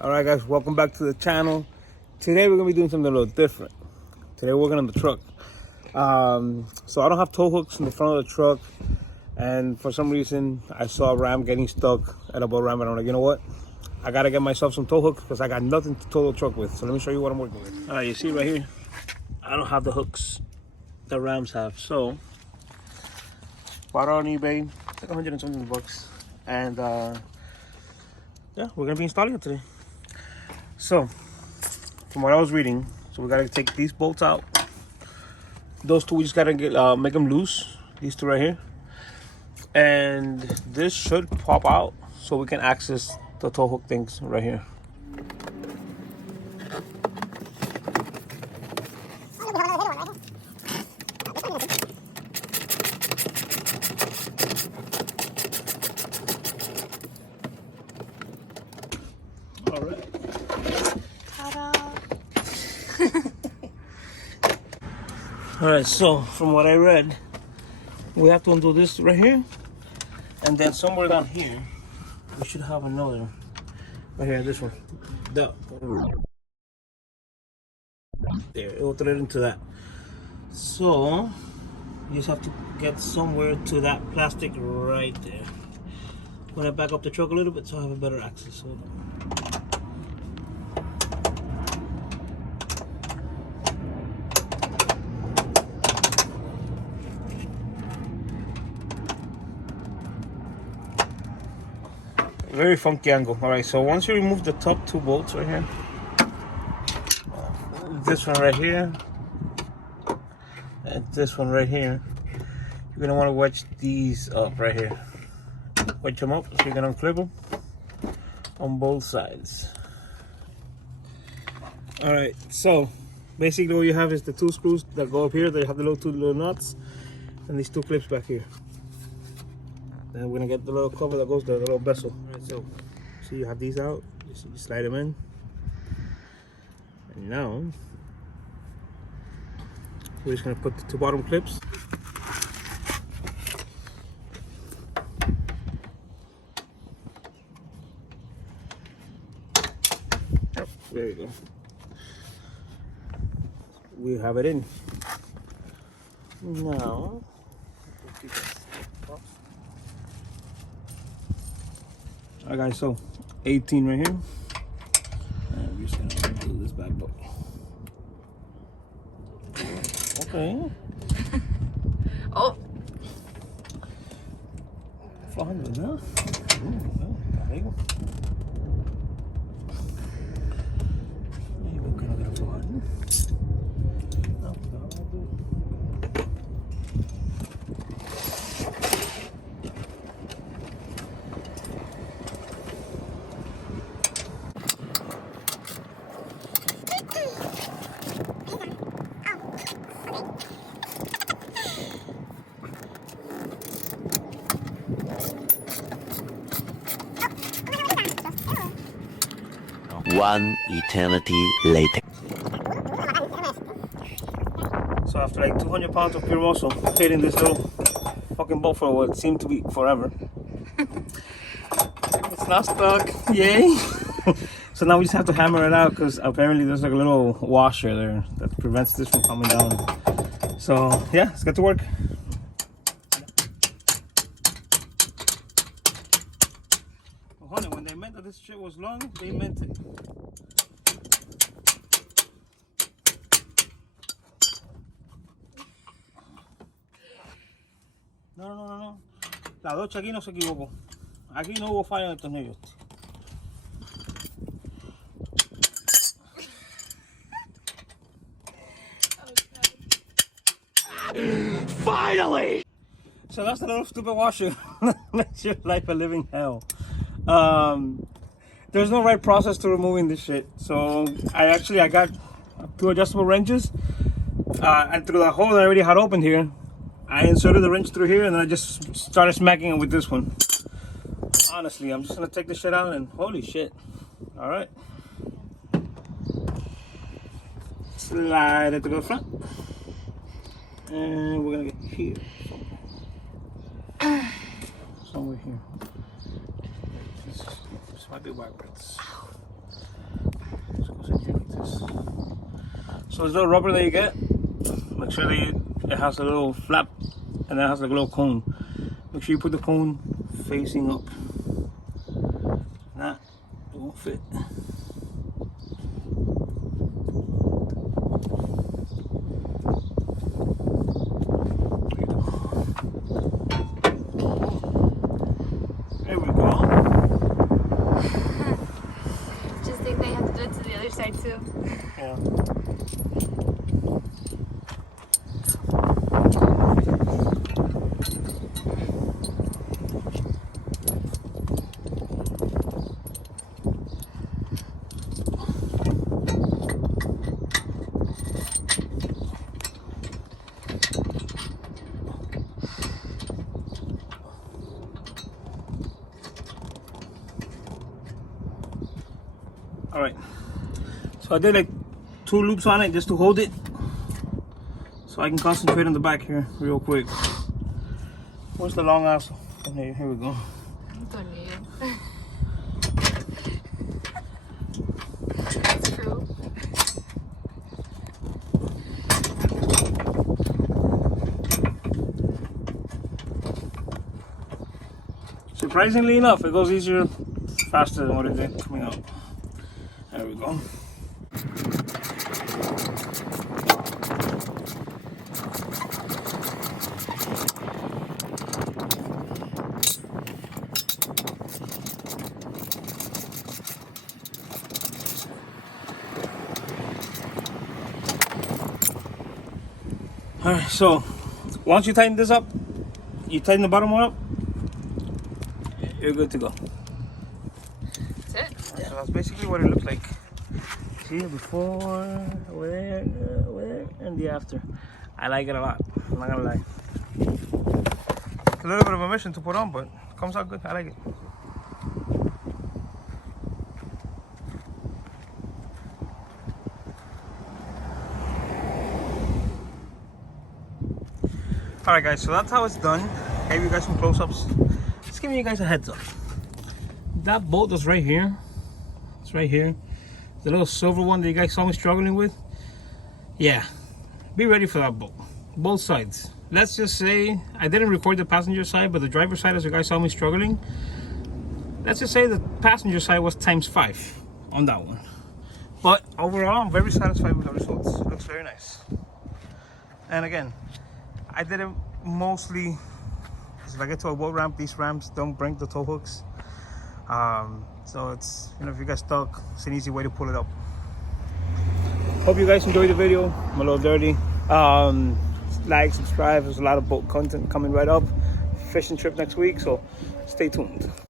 Alright guys, welcome back to the channel. Today we're going to be doing something a little different. Today we're working on the truck. So I don't have tow hooks in the front of the truck. And for some reason, I saw a ram getting stuck at a boat ramp. And I'm like, you know what? I got to get myself some tow hooks because I got nothing to tow the truck with. So let me show you what I'm working with. Alright, you see right here, I don't have the hooks that rams have. So, bought it on eBay, like 100 and something bucks. And yeah, we're going to be installing it today. So, from what I was reading, so we gotta take these bolts out. Those two, we just gotta get make them loose. These two right here, and this should pop out so we can access the tow hook things right here. All right. Alright, so from what I read, we have to undo this right here, and then somewhere down here, we should have another. Right here, this one. There, it will thread into that. So, you just have to get somewhere to that plastic right there. I'm gonna back up the truck a little bit so I have a better access. Hold on. Very funky angle. All right, so once you remove the top two bolts right here, this one right here, and this one right here, you're gonna want to wedge these up right here. Wedge them up so you can unclip them on both sides. All right, so basically what you have is the two screws that go up here. They have the two little nuts, and these two clips back here. And we're gonna get the little cover that goes there, the little bezel. All right, so you have these out, you slide them in, and now we're just gonna put the two bottom clips. Oh, there you go. We have it in. Now, alright guys, so 18 right here, and we're just gonna do this back door. Okay. Oh. Flojando, ¿no? Carrego. Ahí veo que no quiero aflojar, ¿no? No, pues vamos a ver. 1 eternity later. So after like 200 pounds of pure muscle hitting this little fucking boat for what seemed to be forever, it's not stuck, yay! So now we just have to hammer it out because apparently there's like a little washer there that prevents this from coming down. So yeah, let's get to work. Oh, honey, when they meant that this shit was long, they meant it. No. La docha aquí no se equivocó. Aquí no hubo falla en el tornillo. Finally! So that's the little stupid washer. Makes your life a living hell. There's no right process to removing this shit. So I got two adjustable wrenches. And through the hole that I already had opened here, I inserted the wrench through here and then I just started smacking it with this one. Honestly, I'm just gonna take this shit out and holy shit. All right. Slide it to the front. And we're gonna get here. Somewhere here. This might be backwards. this. So this little rubber that you get, make sure that it has a little flap and then it has like a little cone. Make sure you put the cone facing up. That it won't fit. There we go. Just think they have to do it to the other side too. Yeah. All right, so I did like 2 loops on it just to hold it so I can concentrate on the back here real quick. Where's the long ass? Here we go. Don't need it. That's true. Surprisingly enough, it goes easier, faster than what it did coming out. There we go. All right, so once you tighten this up, you tighten the bottom one up, you're good to go. That's it. So that's basically what it looks like. See the before, over there, and the after. I like it a lot. I'm not gonna lie. It's a little bit of a mission to put on, but it comes out good. I like it. All right, guys. So that's how it's done. Gave you guys some close-ups. Just giving you guys a heads up. That bolt is right here. It's right here. The little silver one that you guys saw me struggling with. Yeah, be ready for that bolt. Both sides. Let's just say I didn't record the passenger side, but the driver side, as you guys saw me struggling, let's just say the passenger side was ×5 on that one. But overall, I'm very satisfied with the results. It looks very nice. And again, I did it mostly because if I get to a boat ramp, these ramps don't bring the tow hooks. So it's, you know, if you get stuck, it's an easy way to pull it up. Hope you guys enjoyed the video. I'm a little dirty. Like, subscribe. There's a lot of boat content coming right up. Fishing trip next week, so stay tuned.